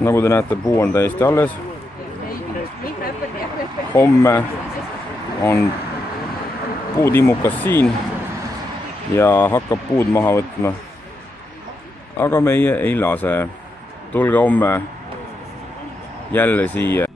Nagu te näete, puu on täiesti alles. Homme on puutimmukas siin ja hakkab puud maha võtma. Aga meie ei lase. Tulge homme jälle siia.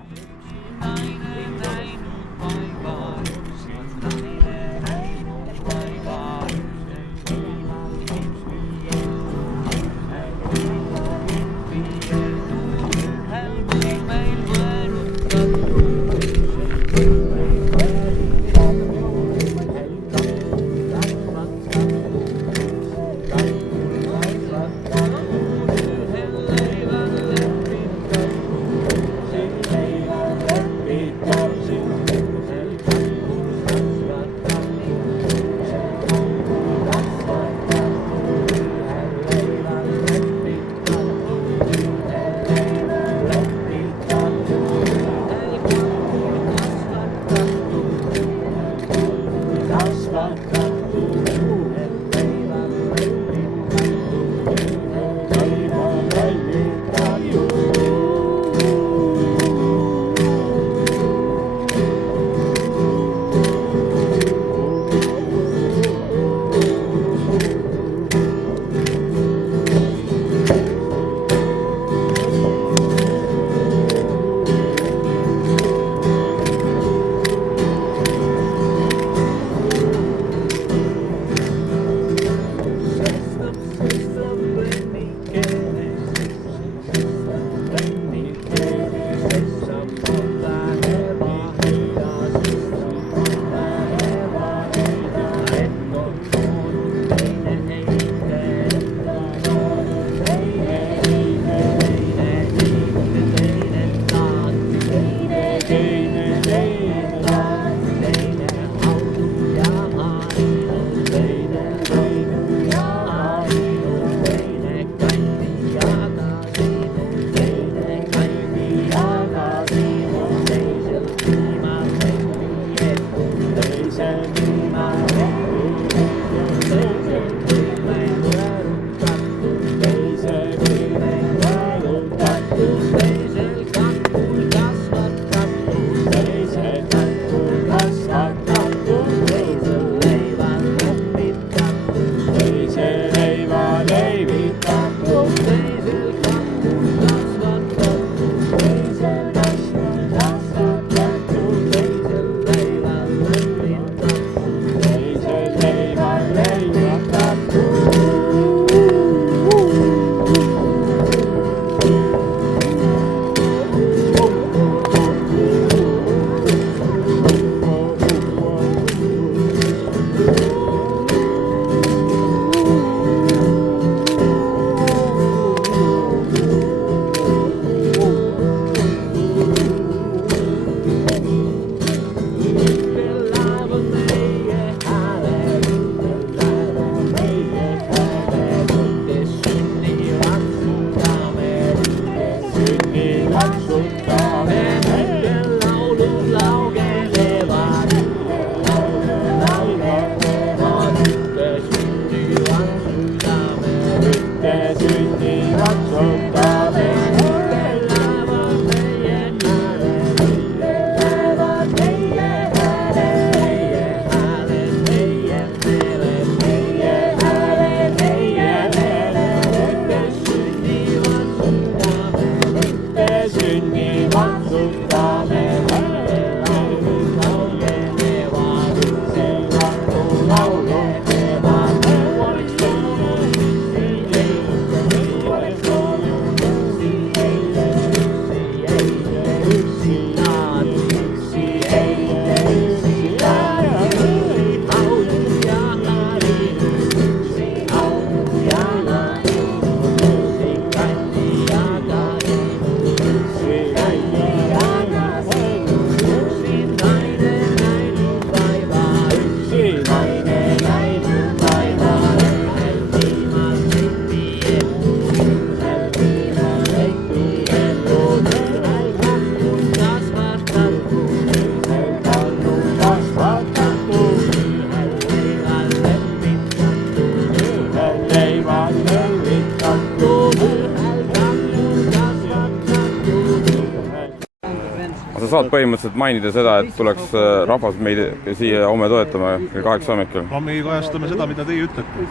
saad põhimõtteliselt mainida seda, et tuleks rahvas meid siia homme toetama kell 8 hommikul? No me kajastame seda, mida teie ütlete.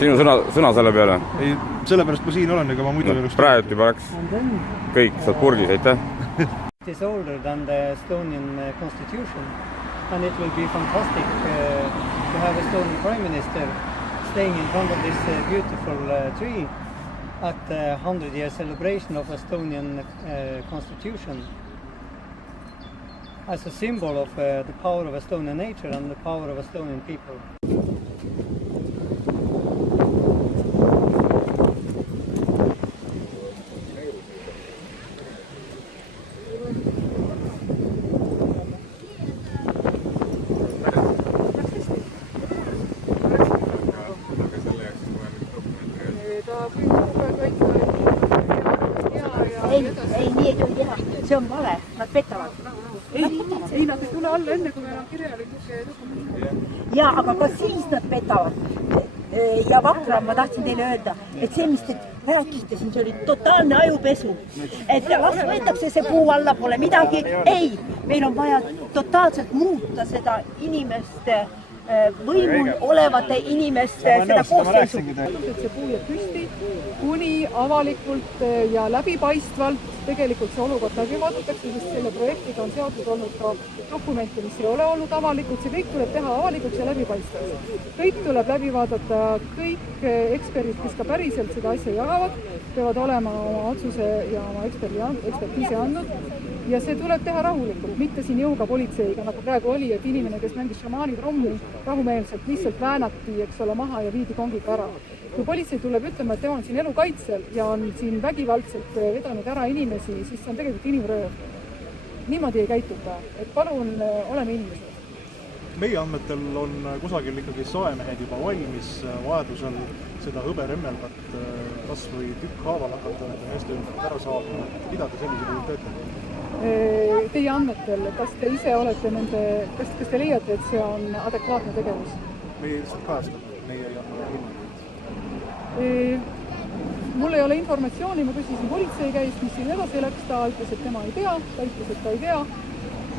Sinu sõna selle peale? Ei, sellepärast ma siin olen, ega ma muidu no, praegu juba läks kõik, saad purgis, aitäh! It is older than the Estonian constitution and it will be fantastic to have Estonian Prime Minister staying in front of this beautiful tree at the 100-year celebration of Estonian constitution as a symbol of the power of Estonian nature and the power of Estonian people. Ei, nii ei tohi teha. See on vale. Nad petavad. Ei, nad ei tule alla enne, kui meil on kirjalik dokument. Ja, aga ka siis nad petavad. Ja vapram, ma tahtsin teile öelda, et see, mis te rääkiste siin, see oli totaalne ajupesu. Et las võetakse see puu alla, pole midagi. Ei, meil on vaja totaalselt muuta seda inimeste võimul olevate inimeste seda koosseisu. See puu jääb püsti, kuni avalikult ja läbipaistvalt tegelikult see olukord läbi vaadatakse, sest selle projektiga on seotud olnud ka dokumente, mis ei ole olnud avalikud. See kõik tuleb teha avalikuks ja läbipaistvalt. Kõik tuleb läbi vaadata, kõik eksperdid, kes ka päriselt seda asja jagavad, peavad olema oma otsuse ja oma ekspertiisi andnud. Ja see tuleb teha rahulikult, mitte siin jõuga politseiga, nagu praegu oli, et inimene, kes mängis šamaani trommi, rahumeelselt lihtsalt väänati, eks ole, maha ja viidi kongiga ära. Kui politsei tuleb ütlema, et tema on siin elukaitsel ja on siin vägivaldselt vedanud ära inimesi, siis see on tegelikult inimrööv. Niimoodi ei käituta, et palun oleme inimesed. Meie andmetel on kusagil ikkagi soemehed juba valmis vajadusel seda hõberemmelgat kas või tükkhaaval hakata meeste ümber ära saama. Mida te sellisel juhul teete? Teie andmetel, kas te ise olete kas te leiate, et see on adekvaatne tegevus? Meie lihtsalt kajastame, meie ei anna hinnanguid. Mul ei ole informatsiooni, ma küsisin politsei käest, mis siin edasi läks, ta ütles, et tema ei tea, ta ütles, et ta ei tea.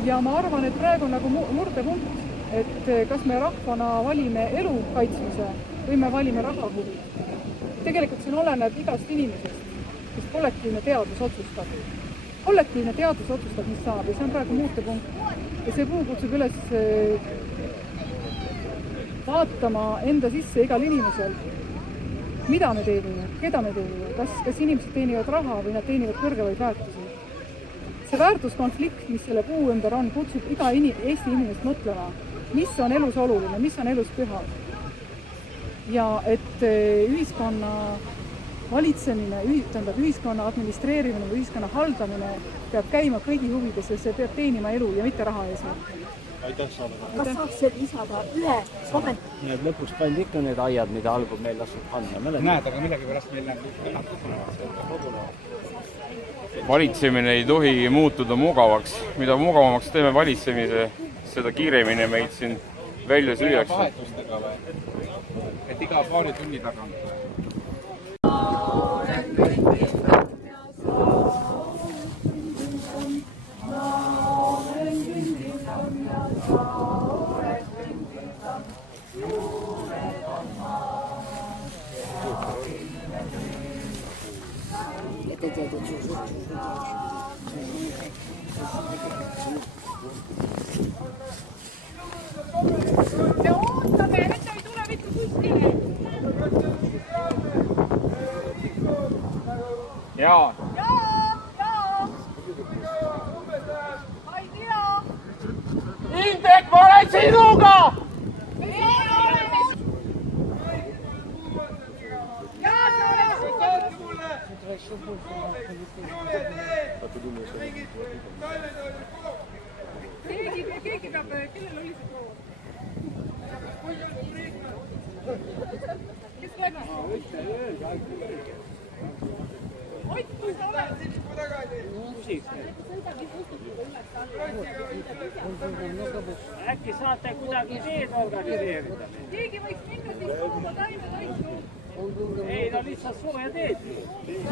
Ja ma arvan, et praegu on nagu murdepunkt, et kas me rahvana valime elu kaitsmise või me valime rahva huvi. Tegelikult siin oleneb igast inimesest, kes kollektiivne teadus otsustab. Kollektiivne teadus otsustab, mis saab ja see on praegu murdepunkt. Ja see puu kutsub üles vaatama enda sisse igal inimesel, mida me teenime, keda me teenime, kas inimesed teenivad raha või nad teenivad kõrgevaid väärtusi. See väärtuskonflikt, mis selle puu ümber on, kutsub iga Eesti inimest mõtlema, mis on elus oluline, mis on elus püha. Ja et ühiskonna valitsemine, ühiskonna administreerimine või ühiskonna haldamine peab käima kõigi huvides ja see peab teenima elu ja mitte raha eesmärk. Aitäh saada. Kas saaks see lisada ühe kommentaari? Nii et lõpuks pandi ikka need aiad, mida algul meil lasub panna. Näed, aga millegi pärast meil läheb Valitsemine ei tohi muutuda mugavaks. Mida mugavamaks teeme valitsemise, seda kiiremini meid siin välja süüakse. Vahetustega või? Et iga paari tunni tagant. Jaa. Ma ei tea. Indrek, ma olen sinuga! Keegi peab, kellel oli see proov? Kes läbi? Ott, kus sa oled? Äkki saate kuidagi teed organiseerida? Keegi võiks minna siis tuuma taimetoitu. Ei, no lihtsalt sooja teed.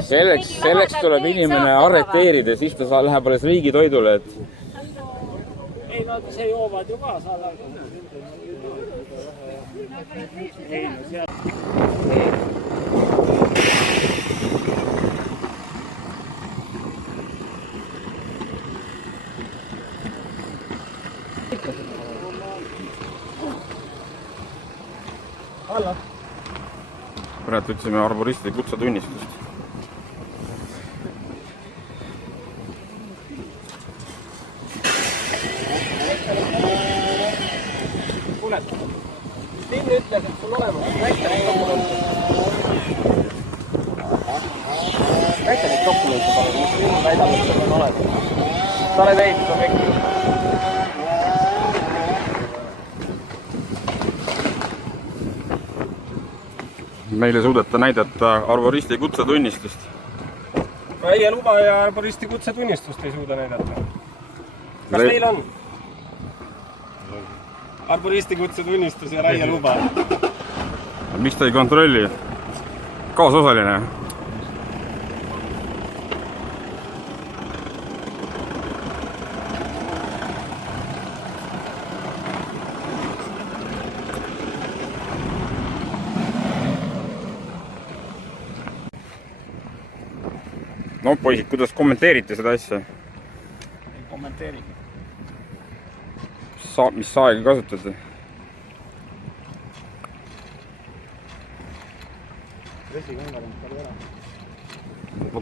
Selleks tuleb inimene arreteerida, siis ta läheb alles riigi toidule, et nad ise joovad ju ka saada. Ei, no seal. Praegu ütlesime arboristi kutsetunnistust. Kuule, Tim ütles, et sul olemas. Näita neid dokumente. Näita neid dokumente, mis Tim väidab, et sul on olemas. Sa oled ehitusobjekti. Meile suudeta näidata arboristi kutsetunnistust. Raieluba ja arboristi kutsetunnistust ei suuda näidata. Kas teil on? Arboristi kutsetunnistus ja raieluba. Miks ta ei kontrolli? Kaasosaline. No poisid, kuidas kommenteerite seda asja? Ei kommenteeri. Mis saagi kasutate?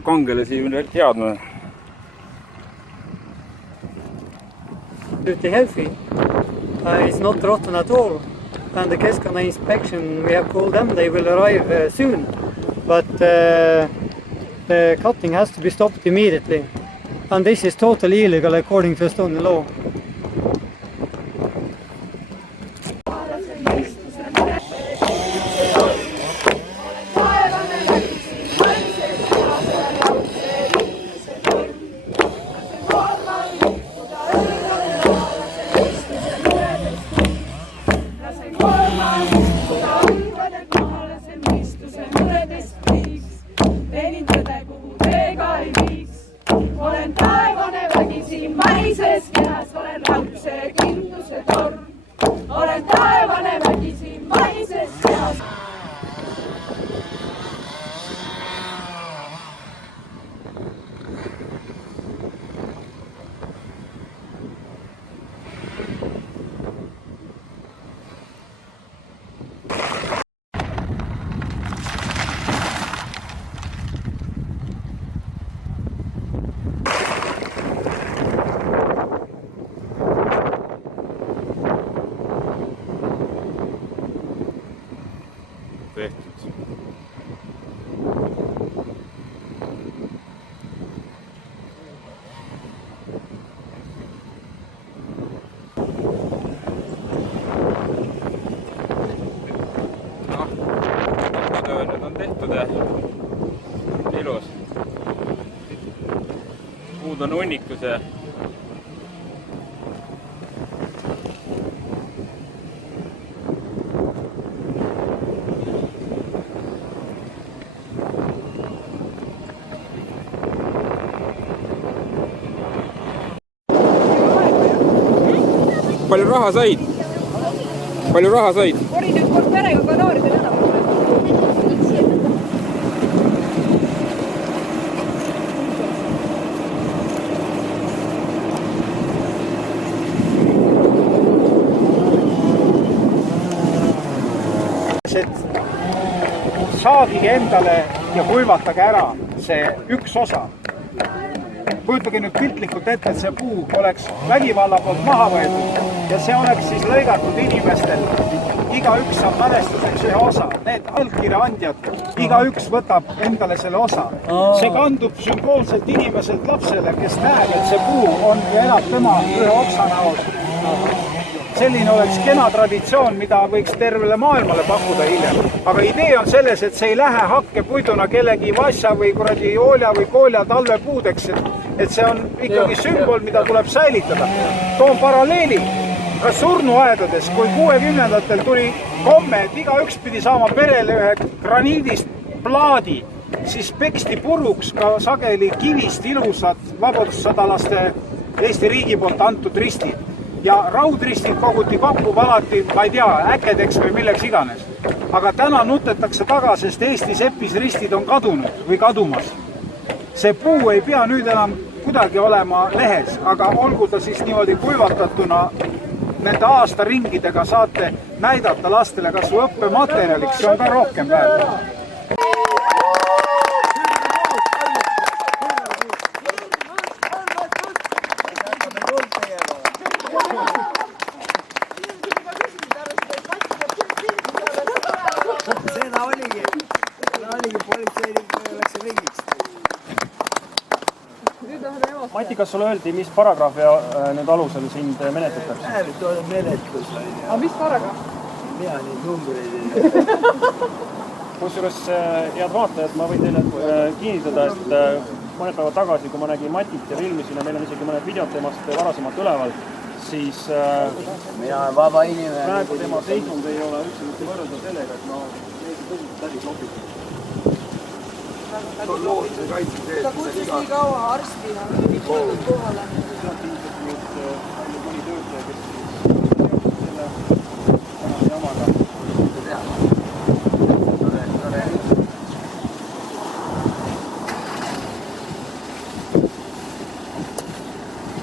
Kangelasi teadma. Pretty healthy. It's not rotten at all. And the Keskkonna inspection, we have called them, they will arrive soon. But the cutting has to be stopped immediately. And this is totally illegal according to Estonian law. Olen taevane vägisi maises kehas, olen raudse kindluse torm. Olen taevane vägisi maises kehas. Tehtud. Töö nüüd on tehtud ja ilus. Puud on hunnikus ja Palju raha said? Palju raha said? Oli nüüd kord perega Kanaaride nädalal. Saagige endale ja kuivatage ära see üks osa. Kujutage nüüd piltlikult ette, et see puu oleks vägivalla poolt maha võetud ja see oleks siis lõigatud inimestel. Igaüks saab mälestuseks ühe osa. Need allkirja andjad, igaüks võtab endale selle osa. See kandub sümboolselt inimeselt lapsele, kes näeb, et see puu on ja elab tema ühe otsa näol. Selline oleks kena traditsioon, mida võiks tervele maailmale pakkuda hiljem. Aga idee on selles, et see ei lähe hakkepuiduna kellegi vassa või kuradi oolja või koolja talvepuudeks. Et see on ikkagi sümbol, mida tuleb säilitada. Toon paralleeli. Surnuaedades, kui 60-ndatel tuli komme, et igaüks pidi saama perele ühe graniidist plaadi, siis peksti puruks ka sageli kivist ilusad vabadussõdalaste Eesti riigi poolt antud ristid. ja raudristid koguti kokku, valati, ma ei tea, äkedeks või milleks iganes. Aga täna nutetakse taga, sest Eesti sepisristid on kadunud või kadumas. See puu ei pea nüüd enam kuidagi olema lehes, aga olgu ta siis niimoodi kuivatatuna, nende aastaringidega saate näidata lastele kas või õppematerjaliks, see on ka rohkem väärtus. Mati, kas sulle öeldi, mis paragrahvi nüüd alusel sind menetletakse? Hääletu menetlus. Aga mis paragrahv? Mina neid numbreid ei Kusjuures, head vaatajad, ma võin teile kinnitada, et mõned päevad tagasi, kui ma nägin Matit ja filmisin ja meil on isegi mõned videod temast varasemalt üleval, siis mina olen vaba inimene. Praegu tema seisund ei ole üldse mitte võrrelda sellega, et ma tõsiselt läbi klopitud. Ta kutsus nii kaua arstina, ei tulnud kohale. Mõni töötaja, kes selle jamaga.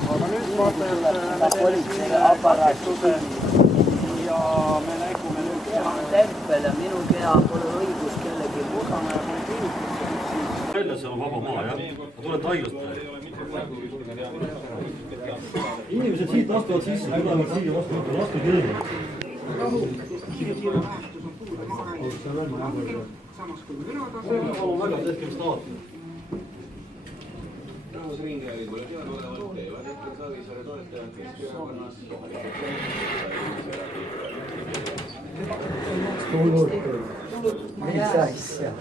Aga nüüd vaatajad politsei aparaatuse ja me näigume nüüd tempel ja minu keha pole õigus kellegi Mustamäe välja, see on vaba maa, jah. Ma tulen Tailust. Inimesed siit astuvad sisse, tulevad siia vastu kirja. Palun väga, tehke mis tahate. Rahvusringhääling pole teadaolevalt teevad hetkel Savisaare toetajad Keskerakonnast mis asja?